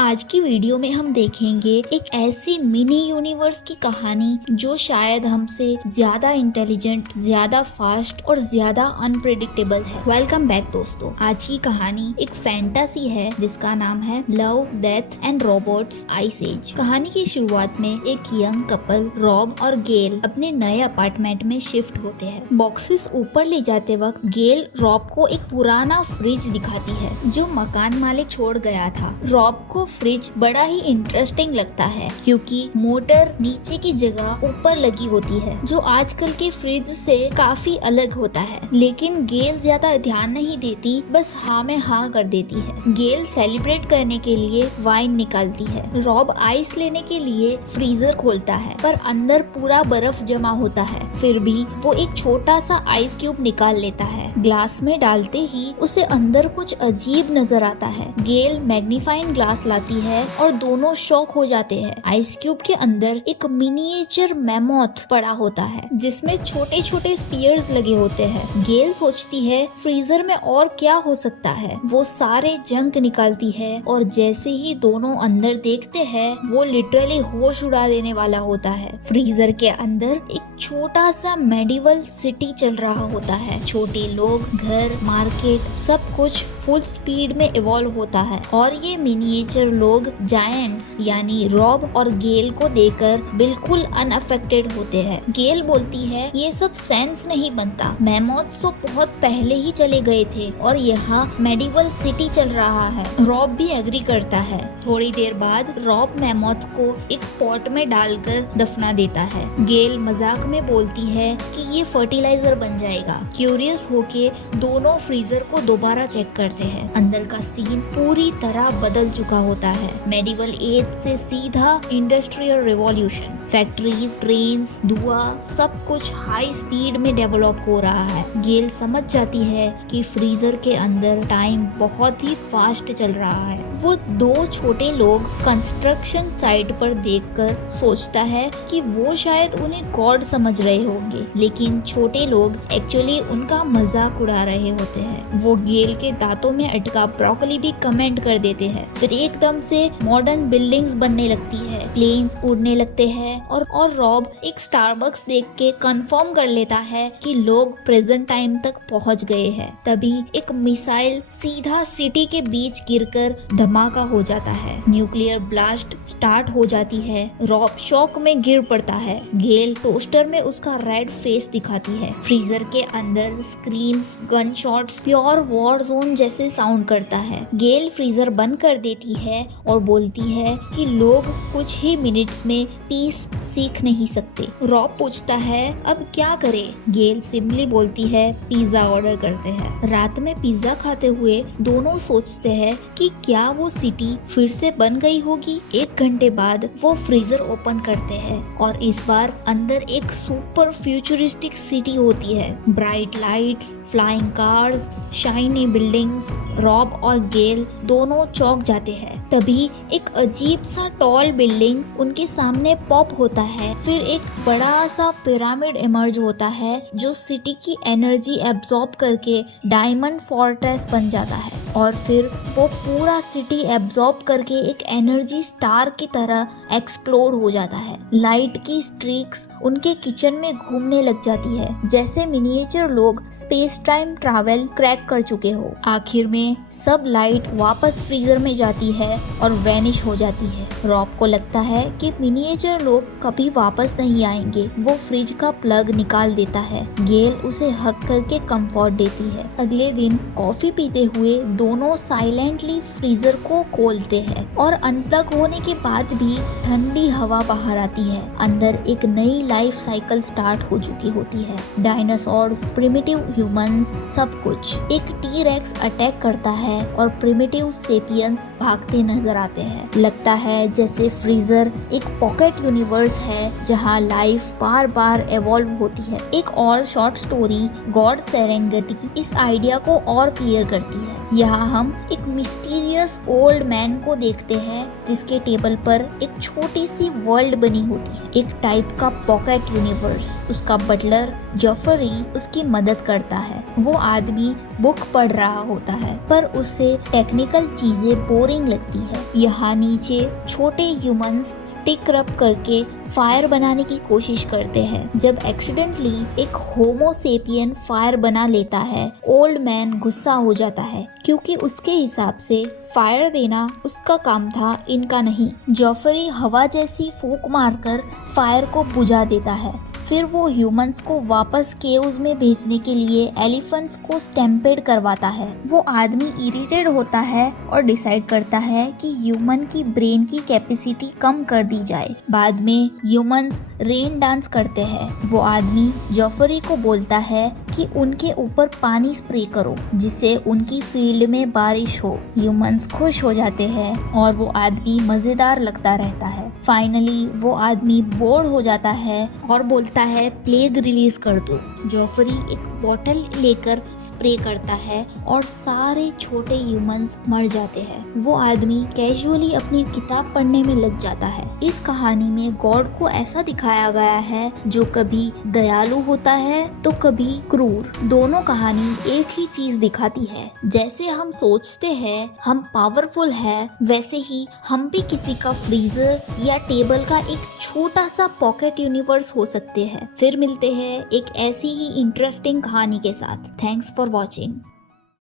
आज की वीडियो में हम देखेंगे एक ऐसी मिनी यूनिवर्स की कहानी जो शायद हमसे ज्यादा इंटेलिजेंट, ज्यादा फास्ट और ज्यादा अनप्रेडिक्टेबल है। वेलकम बैक दोस्तों। आज की कहानी एक फैंटेसी है जिसका नाम है Love, Death and Robots Ice Age. कहानी की शुरुआत में एक यंग कपल रॉब और गेल अपने नए अपार्टमेंट में शिफ्ट होते हैं। बॉक्सेस ऊपर ले जाते वक्त गेल रॉब को एक पुराना फ्रिज दिखाती है जो मकान मालिक छोड़ गया था। रॉब को फ्रिज बड़ा ही इंटरेस्टिंग लगता है क्योंकि मोटर नीचे की जगह ऊपर लगी होती है जो आजकल के फ्रिज से काफी अलग होता है। लेकिन गेल ज्यादा ध्यान नहीं देती, बस हाँ में हाँ कर देती है। गेल सेलिब्रेट करने के लिए वाइन निकालती है। रॉब आइस लेने के लिए फ्रीजर खोलता है पर अंदर पूरा बर्फ जमा होता है। फिर भी वो एक छोटा सा आइस क्यूब निकाल लेता है। ग्लास में डालते ही उसे अंदर कुछ अजीब नजर आता है। गेल मैग्नीफाइंग ग्लास लाती है और दोनों शॉक हो जाते हैं। आइस क्यूब के अंदर एक मिनिएचर मैमोथ पड़ा होता है जिसमें छोटे छोटे स्पीयर्स लगे होते हैं। गेल सोचती है फ्रीजर में और क्या हो सकता है। वो सारे जंक निकालती है और जैसे ही दोनों अंदर देखते हैं वो लिटरली होश उड़ा देने वाला होता है। फ्रीजर के अंदर एक छोटा सा मेडिवल सिटी चल रहा होता है। छोटे लोग, घर, मार्केट सब कुछ फुल स्पीड में इवॉल्व होता है और ये मिनिएचर लोग जायंट्स यानी रॉब और गेल को देखकर बिल्कुल अनअफेक्टेड होते हैं। गेल बोलती है ये सब सेंस नहीं बनता, मैमोथ्स तो बहुत पहले ही चले गए थे और यहाँ मेडिवल सिटी चल रहा है। रॉब भी एग्री करता है। थोड़ी देर बाद रॉब मैमोथ को एक पॉट में डालकर दफना देता है। गेल मजाक में बोलती है कि ये फर्टिलाइजर बन जाएगा। क्यूरियस होके दोनों फ्रीजर को दोबारा चेक करते हैं। अंदर का सीन पूरी तरह बदल चुका होता है। मेडिवल एज से सीधा इंडस्ट्रियल रिवॉल्यूशन, फैक्ट्रीज, ट्रेन्स, धुआं सब कुछ हाई स्पीड में डेवलप हो रहा है। गेल समझ जाती है कि फ्रीजर के अंदर टाइम बहुत ही फास्ट चल रहा है। वो दो छोटे लोग कंस्ट्रक्शन साइट पर देखकर सोचता है कि वो शायद उन्हें गॉड समझ रहे होंगे, लेकिन छोटे लोग एक्चुअली उनका मजाक उड़ा रहे होते हैं। वो गेल के दांतों में अटका ब्रोकली भी कमेंट कर देते हैं। फिर एकदम से मॉडर्न बिल्डिंग्स बनने लगती है, प्लेन्स उड़ने लगते हैं और रॉब एक स्टारबक्स देख के कंफर्म कर लेता है कि लोग प्रेजेंट टाइम तक पहुंच गए हैं। तभी एक मिसाइल सीधा सिटी के बीच गिरकर धमाका हो जाता है। न्यूक्लियर ब्लास्ट स्टार्ट हो जाती है। रॉब शॉक में गिर पड़ता है। गेल टोस्टर में उसका रेड फेस दिखाती है। फ्रीजर के अंदर screams, gun shots, pure war zone जैसे साउंड करता है। गेल फ्रीजर बंद कर देती है और बोलती है कि लोग कुछ ही मिनट्स में पीस सीख नहीं सकते। रॉब पूछता है अब क्या करे। गेल सिंपली बोलती है पिज्जा ऑर्डर करते हैं। रात में पिज्जा खाते हुए दोनों सोचते हैं कि क्या वो सिटी फिर से बन गई होगी। 1 घंटे बाद वो फ्रीजर ओपन करते हैं और इस बार अंदर एक सुपर फ्यूचरिस्टिक सिटी होती है। Bright lights, flying cars, shiny buildings. Rob और गेल दोनों चौंक जाते हैं। तभी एक अजीब सा टॉल बिल्डिंग उनके सामने पॉप होता है। फिर एक बड़ा सा पिरामिड इमर्ज होता है जो सिटी की एनर्जी एब्जॉर्ब करके डायमंड फोर्ट्रेस बन जाता है और फिर वो पूरा सिटी एब्जॉर्ब करके एक एनर्जी स्टार की तरह एक्सप्लोड हो जाता है। लाइट की स्ट्रीक्स उनके किचन में घूमने लग जाती है जैसे मिनिएचर लोग स्पेस टाइम ट्रैवल क्रैक कर चुके हो। आखिर में सब लाइट वापस फ्रीजर में जाती है और वैनिश हो जाती है। रॉब को लगता है कि मिनिएचर लोग कभी वापस नहीं आएंगे। वो फ्रिज का प्लग निकाल देता है। गेल उसे हक करके कंफर्ट देती है। अगले दिन कॉफी पीते हुए दोनों साइलेंटली फ्रीजर को खोलते हैं और अनप्लग होने के बाद भी ठंडी हवा बाहर आती है। अंदर एक नई लाइफ साइकिल स्टार्ट हो चुकी होती है। डायनासोर्स, प्रिमिटिव ह्यूमंस, सब कुछ। एक टी-रेक्स अटैक करता है और प्रिमिटिव सेपियंस भागते नजर आते हैं। लगता है जैसे फ्रीजर एक पॉकेट यूनिवर्स है जहां लाइफ बार बार एवॉल्व होती है। एक और शॉर्ट स्टोरी गॉड सेरेंगेटी इस आइडिया को और क्लियर करती है। यहाँ हम एक मिस्टीरियस ओल्ड मैन को देखते हैं जिसके टेबल पर एक छोटी सी वर्ल्ड बनी होती है, एक टाइप का पॉकेट यूनिवर्स। उसका बटलर जॉफरी उसकी मदद करता है। वो आदमी बुक पढ़ रहा होता है पर उसे टेक्निकल चीजें बोरिंग लगती है। यहाँ नीचे छोटे ह्यूमंस स्टिक रब करके फायर बनाने की कोशिश करते हैं। जब एक्सीडेंटली एक होमोसेपियन फायर बना लेता है, ओल्ड मैन गुस्सा हो जाता है क्योंकि उसके हिसाब से फायर देना उसका काम था, इनका नहीं। जॉफरी हवा जैसी फूंक मारकर फायर को बुझा देता है। फिर वो ह्यूमंस को वापस केव्स में भेजने के लिए एलिफेंट्स को स्टैम्पेड करवाता है। वो आदमी इरिटेट होता है और डिसाइड करता है कि ह्यूमन की ब्रेन की कैपेसिटी कम कर दी जाए। बाद में ह्यूमंस रेन डांस करते हैं। वो आदमी जॉफरी को बोलता है कि उनके ऊपर पानी स्प्रे करो जिससे उनकी फील्ड में बारिश हो। ह्यूमंस खुश हो जाते हैं और वो आदमी मजेदार लगता रहता है। फाइनली वो आदमी बोर हो जाता है और बोलता है प्लेग रिलीज कर दो। जॉफरी एक बॉटल लेकर स्प्रे करता है और सारे छोटे ह्यूमंस मर जाते हैं। वो आदमी कैजुअली अपनी किताब पढ़ने में लग जाता है। इस कहानी में गॉड को ऐसा दिखाया गया है जो कभी दयालु होता है तो कभी क्रूर। दोनों कहानी एक ही चीज दिखाती है, जैसे हम सोचते हैं हम पावरफुल है, वैसे ही हम भी किसी का फ्रीजर या टेबल का एक छोटा सा पॉकेट यूनिवर्स हो सकते हैं। फिर मिलते हैं एक ऐसी ही इंटरेस्टिंग कहानी के साथ। Thanks for watching.